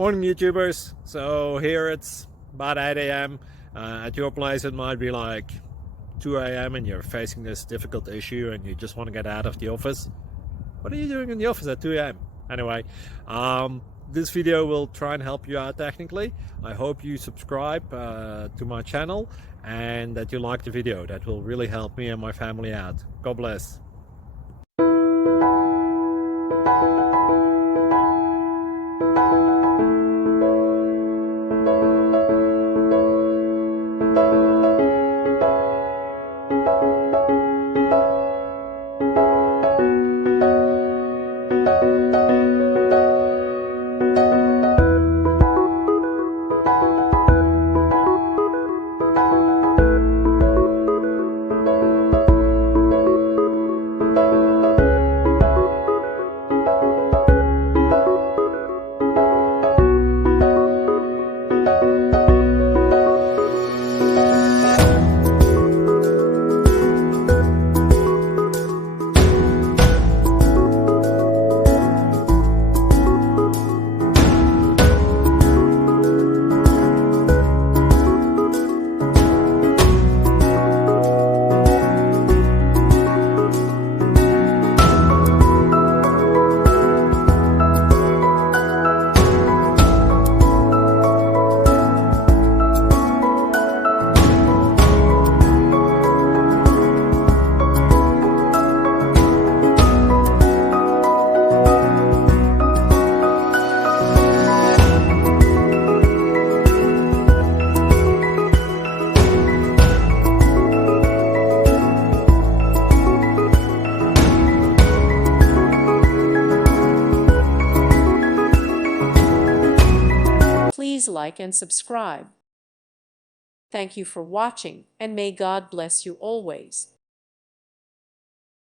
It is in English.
Morning YouTubers. So here it's about 8 a.m. At your place it might be like 2 a.m. and you're facing this difficult issue and you just want to get out of the office. What are you doing in the office at 2 a.m.? Anyway, this video will try and help you out technically. I hope you subscribe to my channel and that you like the video. That will really help me and my family out. God bless. Please like and subscribe. Thank you for watching, and may God bless you always.